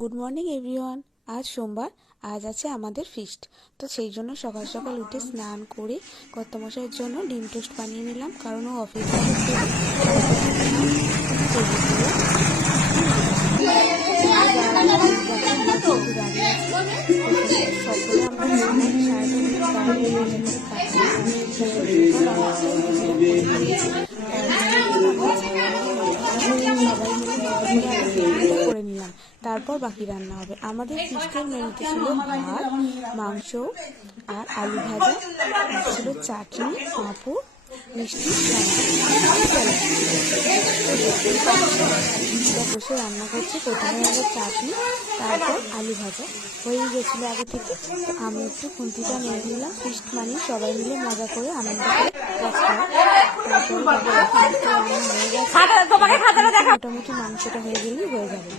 Good morning everyone. আজ সোমবার, আজ আছে আমাদের ফিস্ট। তো সেই জন্য সকাল সকাল উঠে স্নান করে কর্তামশাইয়ের জন্য ডিম টোস্ট বানিয়ে নিলাম, কারণ ও অফিস সকলে আমরা করে নিলাম। তারপর বাকি রান্না হবে। আমাদের ফিস্টের মেনুতে ছিল ভাত, মাংস আর আলু ভাজা, ছিল চাটনি, পাঁপড়, মিষ্টি, বসে রান্না করছি। প্রথমে হলো চাটনি, তারপর আলু ভাজা হয়ে গেছিলো আগে থেকে। তো আমি একটু খুন্তিটা নিয়ে নিলাম। ফিস্ট মানে সবাই মিলে মজা করে আনন্দ করে কাজ করা। মোটামুটি মাংসটা হয়ে গেলেই হয়ে যাবে।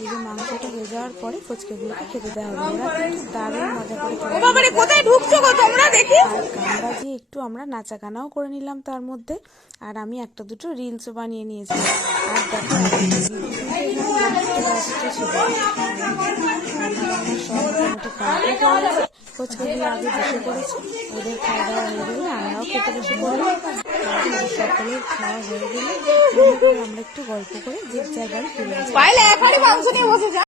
এই যে মাংসটা হয়ে যাওয়ার পরে ফুচকাগুলোকে খেতে দেওয়া হবে। ওরা কিন্তু দারুণ মজা করে গান বাজিয়ে একটু আমরা নাচা গানাও করে নিলাম তার মধ্যে। আর আমি একটা দুটো রিলসও বানিয়ে নিয়েছিলাম। আর দেখো ফুচকাগুলো আগে বসে পড়েছে। ওদের খাওয়া দাওয়া হয়ে গেলে আমরাও খেতে বসে পড়লাম। সকলের খাওয়া হয়ে গেলে আমরা একটু গল্প করে যে জায়গায় ফিরে আসি।